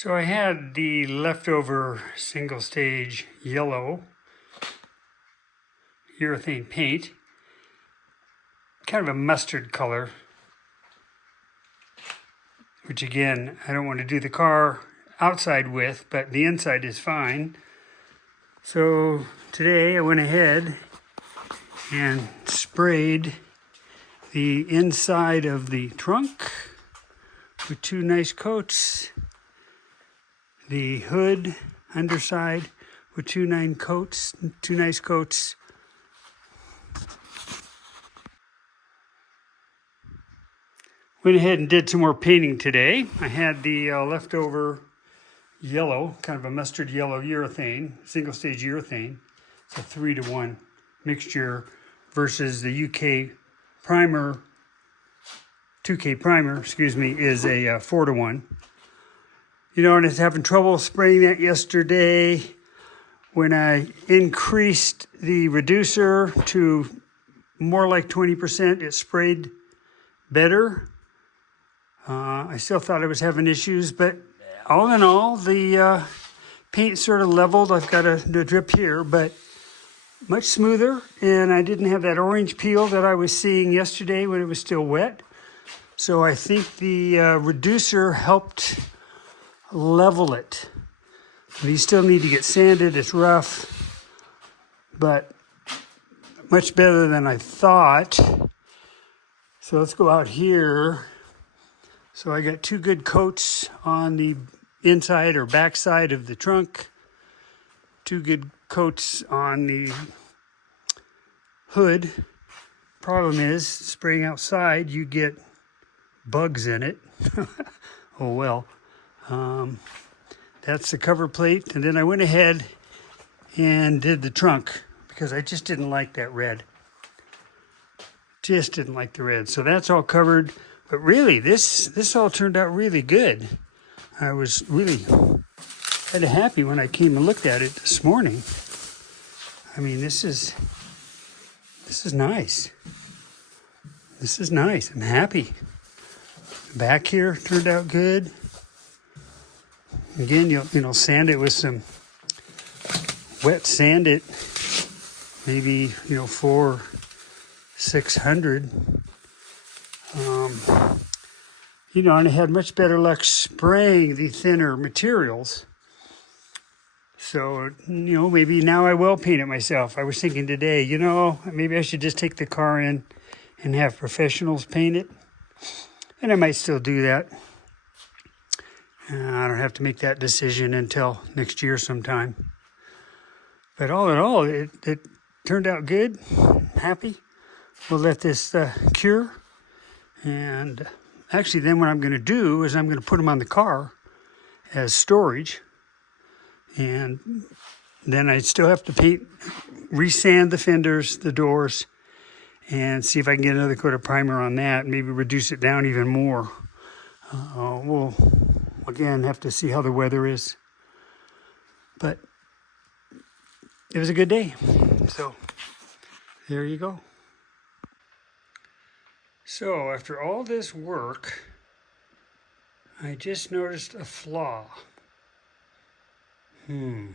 So I had the leftover single stage yellow urethane paint, kind of a mustard color, which again, I don't want to do the car outside with, but the inside is fine. So today I went ahead and sprayed the inside of the trunk with two nice coats, the hood underside with two nice coats. Went ahead and did some more painting today. I had the leftover yellow, kind of a mustard yellow urethane, single stage urethane. It's a 3-to-1 mixture versus the UK primer, 2K primer, is a 4-to-1. You know, and I was having trouble spraying that yesterday. When I increased the reducer to more like 20%, it sprayed better. I still thought I was having issues, but all in all, the paint sort of leveled. I've got a drip here, but much smoother, and I didn't have that orange peel that I was seeing yesterday when it was still wet. So I think the reducer helped level it. These still need to get sanded. It's rough, but much better than I thought. So let's go out here. So I got two good coats on the inside or back side of the trunk, two good coats on the hood. Problem is, spraying outside, you get bugs in it. Oh well. That's the cover plate. And then I went ahead and did the trunk because I just didn't like that red. Just didn't like the red. So that's all covered. But really, this all turned out really good. I was really kind of happy when I came and looked at it this morning. I mean, this is nice. This is nice. I'm happy. Back here turned out good. Again, you'll sand it with some wet sand it. Maybe 400-600. And I had much better luck spraying the thinner materials. So, maybe now I will paint it myself. I was thinking today, maybe I should just take the car in and have professionals paint it. And I might still do that. I don't have to make that decision until next year sometime. But all in all, it turned out good. Happy. We'll let this cure. And actually then what I'm going to do is I'm going to put them on the car as storage. And then I still have to resand the fenders, the doors, and see if I can get another coat of primer on that and maybe reduce it down even more. We'll, again, have to see how the weather is. But it was a good day. So there you go. So after all this work, I just noticed a flaw. You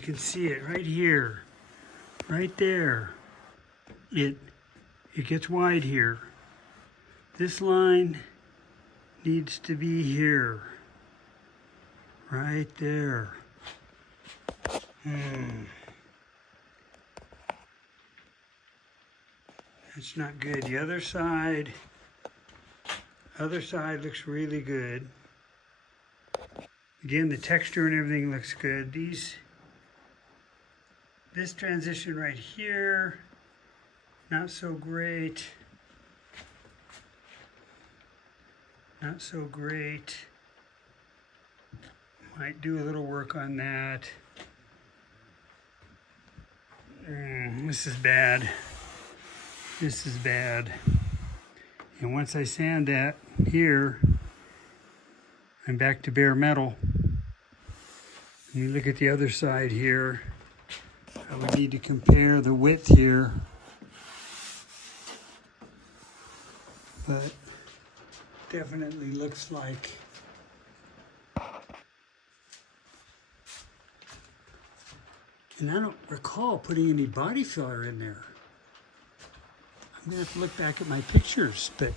can see it right here, right there. It gets wide here. This line needs to be here, right there. That's not good. The other side looks really good. Again, the texture and everything looks good. This transition right here, not so great. Not so great. Might do a little work on that. This is bad. This is bad. And once I sand that here, I'm back to bare metal. And you look at the other side here, I would need to compare the width here. But definitely looks like And I don't recall putting any body filler in there. I'm gonna have to look back at my pictures, but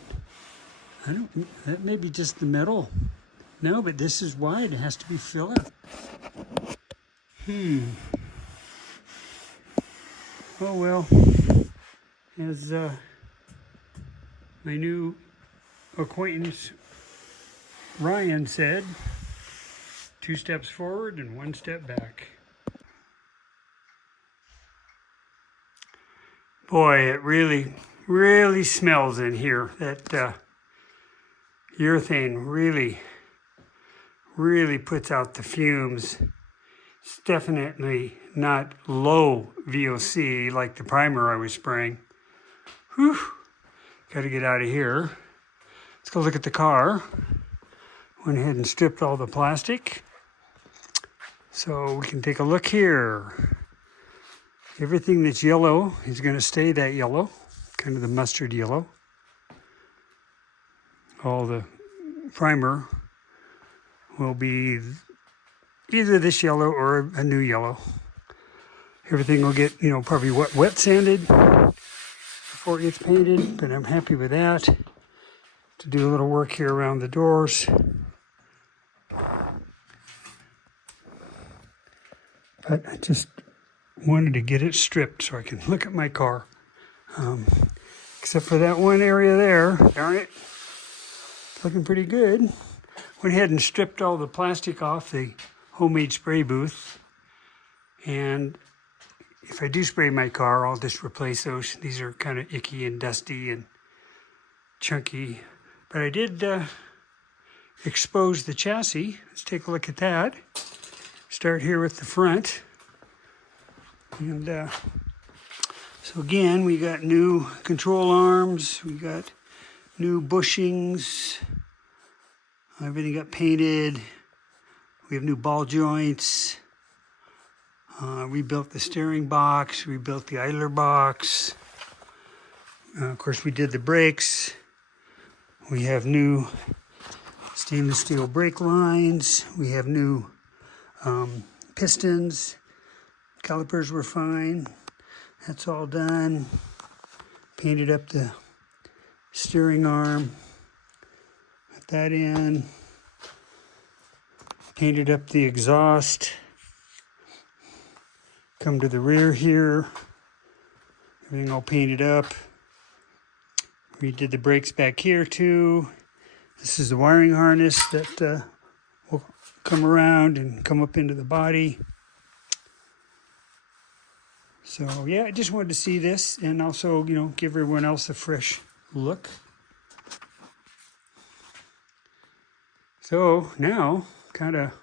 I don't, that may be just the metal. No, but this is wide, it has to be filler. Oh well, as my new acquaintance Ryan said, 2 steps forward and 1 step back. Boy, it really, really smells in here. That urethane really puts out the fumes. It's definitely not low VOC like the primer I was spraying. Whew, gotta get out of here. Let's go look at the car. Went ahead and stripped all the plastic. So we can take a look here. Everything that's yellow is going to stay that yellow, kind of the mustard yellow. All the primer will be either this yellow or a new yellow. Everything will get, probably wet sanded before it gets painted, but I'm happy with that. To do a little work here around the doors. But I just wanted to get it stripped so I can look at my car. Except for that one area there, darn it, looking pretty good. Went ahead and stripped all the plastic off the homemade spray booth. And if I do spray my car, I'll just replace those. These are kind of icky and dusty and chunky. But I did expose the chassis. Let's take a look at that. Start here with the front. And so again, we got new control arms, we got new bushings, everything got painted, we have new ball joints, rebuilt the steering box, rebuilt the idler box, of course we did the brakes, we have new stainless steel brake lines, we have new pistons. Calipers were fine. That's all done. Painted up the steering arm. Put that in. Painted up the exhaust. Come to the rear here. Everything all painted up. Redid the brakes back here too. This is the wiring harness that will come around and come up into the body. So yeah, I just wanted to see this and also, give everyone else a fresh look. So now, kind of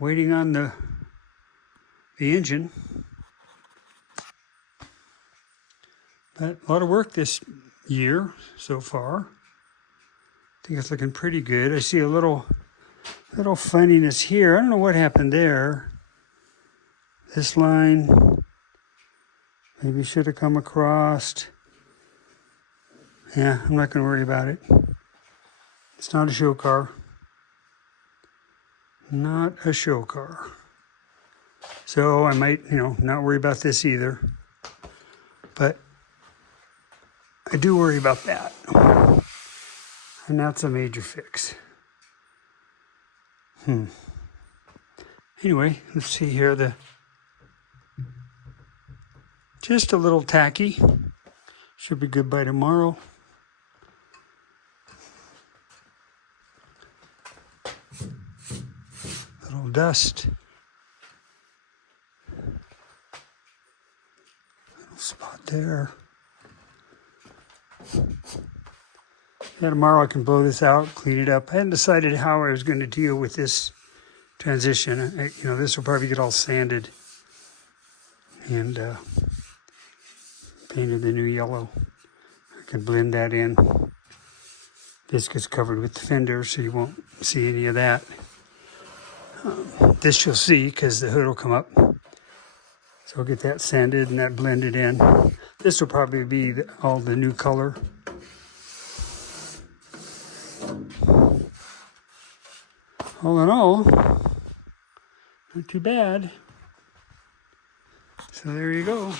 waiting on the engine. But a lot of work this year so far. I think it's looking pretty good. I see a little funniness here. I don't know what happened there. This line maybe should have come across. Yeah, I'm not going to worry about it. It's not a show car. Not a show car. So I might, not worry about this either. But I do worry about that. And that's a major fix. Anyway, let's see here. Just a little tacky. Should be good by tomorrow. Little dust. Little spot there. Yeah, tomorrow I can blow this out, clean it up. I hadn't decided how I was going to deal with this transition. This will probably get all sanded and painted the new yellow. I can blend that in. This gets covered with the fender, so you won't see any of that. This you'll see because the hood will come up. So I'll get that sanded and that blended in. This will probably be all the new color. All in all, not too bad. So there you go.